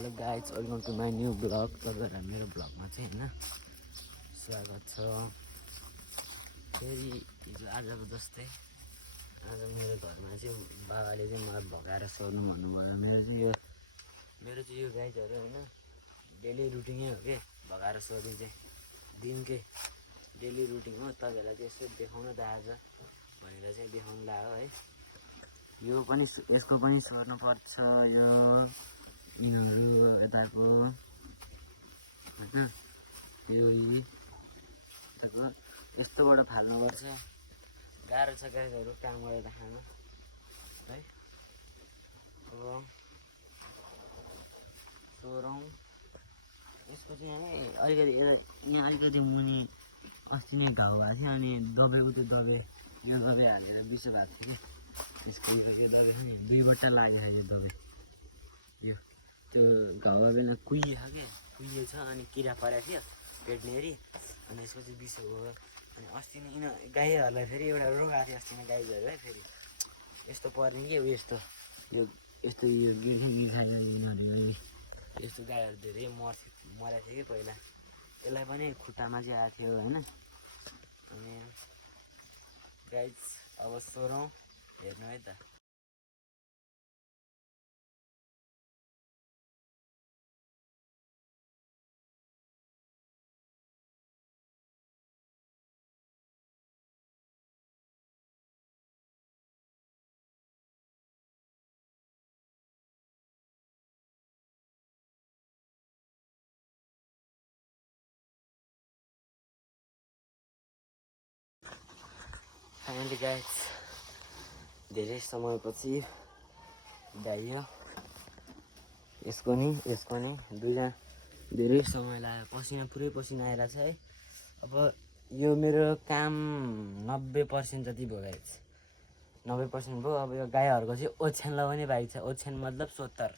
Hello guys, welcome to my new blog. तपाईँहरूलाई मेरो ब्लगमा चाहिँ होइन स्वागत छ। फेरि हिजो आजको जस्तै आज मेरो घरमा चाहिँ बाबाले चाहिँ मलाई भगाएर सोध्नु भन्नुभयो। मेरो चाहिँ यो गाइजहरू होइन डेली रुटिनै हो कि भगाएर सोध्नु चाहिँ दिनकै डेली रुटिन हो। तपाईँहरूलाई चाहिँ यसो देखाउनु त आज भनेर चाहिँ देखाउनु लाग्यो है। यो पनि यसको पनि सोध्नुपर्छ। यो यिनीहरू यताको होइन त्यो यताको यस्तोबाट फाल्नुपर्छ। गाह्रो छ गाईहरू काम गरेर खानु है। अब सोरौँ यसको चाहिँ अलिकति यहाँ अलिकति मुनि अस्ति नै घाउ भएको थियो अनि दबाई उयो दबाई यो दबाई हालेर बिसो भएको थियो कि यसको यो दबाई पनि 2 बट्टा लाग्यो यो दबाई। यो त्यो घाउ बेला कुहिएछ अनि किरा परेको थियो भेटनेरी अनि यसको चाहिँ बिसो भयो। अनि अस्ति नै गाईहरूलाई फेरि एउटा रोग आएको थियो अस्ति नै गाईहरूलाई फेरि यस्तो पर्ने कि यस्तो गिर्खा यिनीहरू यस्तो गाईहरू धेरै मरेको थियो कि पहिला। यसलाई पनि खुट्टामा चाहिँ आएको थियो होइन। अनि गाइज अब सोरौँ हेर्नु है त। फाइनली गाइज धेरै समयपछि भ्याइयो। यसको नि दुईजना धेरै समय लाग्यो। पसिना पुरै पसिना आइरहेको छ है। अब यो मेरो काम 90% जति भयो गाइज। 90% भयो। अब यो गाईहरूको चाहिँ ओछ्यान लगाउने बाइक छ। ओछ्यान मतलब 70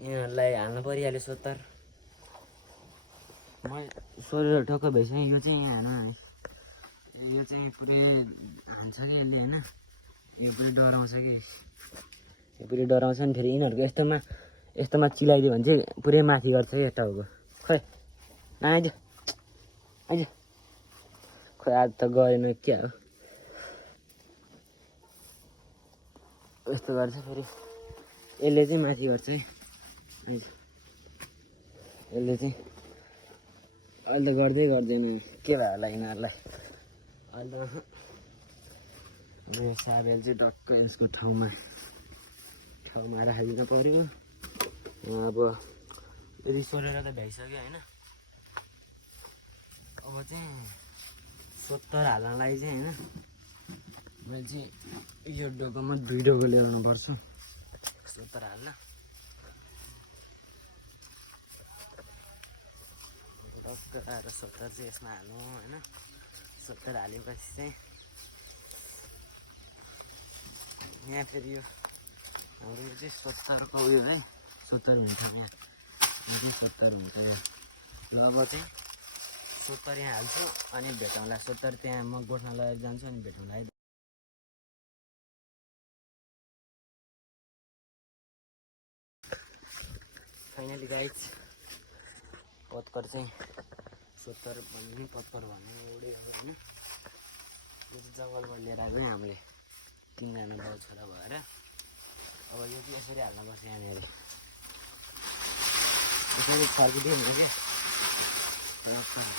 यिनीहरूलाई हाल्नु परिहाल्यो 70। मैले सोरेर टक्क भइसक्यो। यो चाहिँ यहाँ हाल्नु है। यो चाहिँ पुरै हान्छ कि यसले होइन। यो पुरै डराउँछ कि यो पुरै डराउँछ नि। फेरि यिनीहरूको यस्तोमा चिलाइदियो भने चाहिँ पुरै माथि गर्छ कि टाउको। खै आइज खोइ आज त गएन क्या हो यस्तो गर्छ। फेरि यसले चाहिँ माथि गर्छ है। यसले चाहिँ अहिले त गर्दैन के भयो होला यिनीहरूलाई। अहिले त यो साबेल चाहिँ टक्क यसको ठाउँमा राखिदिनु पऱ्यो। अब यदि सोरेर त भ्याइसक्यो होइन। अब चाहिँ 70 हाल्नलाई चाहिँ होइन मैले चाहिँ यो डोकोमा 2 डोको ल्याउनु पर्छ 70 हाल्न। टक्क आएर 70 चाहिँ यसमा हाल्नु होइन। 70 हालेपछि चाहिँ यहाँ फेरि यो हाम्रो चाहिँ 70 को उयो है 70 हुन्छ यहाँ। यो चाहिँ 70 हुन्छ यो। अब चाहिँ 70 यहाँ हाल्छु अनि भेटौँला। 70 त्यहाँ म गोठमा लगेर जान्छु अनि भेटौँला है। फाइनली गाइज पत्कर चाहिँ 70 भन्ने पत्कर भन्ने एउटै हो होइन। यो चाहिँ जङ्गलबाट लिएर आएको हामीले 3 जना बाउ छोरा भएर। अब यो चाहिँ यसरी हाल्नुपर्छ यहाँनिर। यसरी फर्किदिउँ कि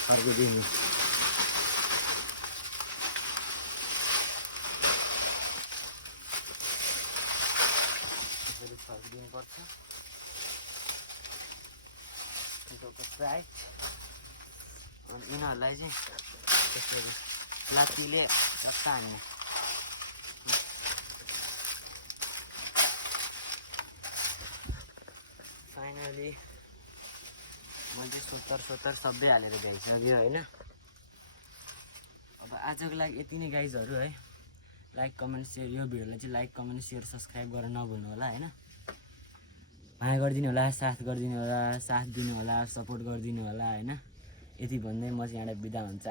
फर्किदिउँ। यसरी फर्किदिनुपर्छ राइट। अनि यिनीहरूलाई चाहिँ त्यसरी लात्तीले जस्ता हान्ने। फाइनली मैले 70 सबै हालेर भ्याइसक्यो होइन। अब आजको लागि यति नै गाइजहरू है। लाइक कमेन्ट सेयर यो भिडियोलाई चाहिँ लाइक कमेन्ट सेयर सब्सक्राइब गरेर नभुल्नु होला होइन। माया गरिदिनु होला, साथ गरिदिनु होला, साथ दिनु होला, सपोर्ट गरिदिनु होला होइन। यति भन्दै म चाहिँ यहाँबाट बिदा हुन्छ।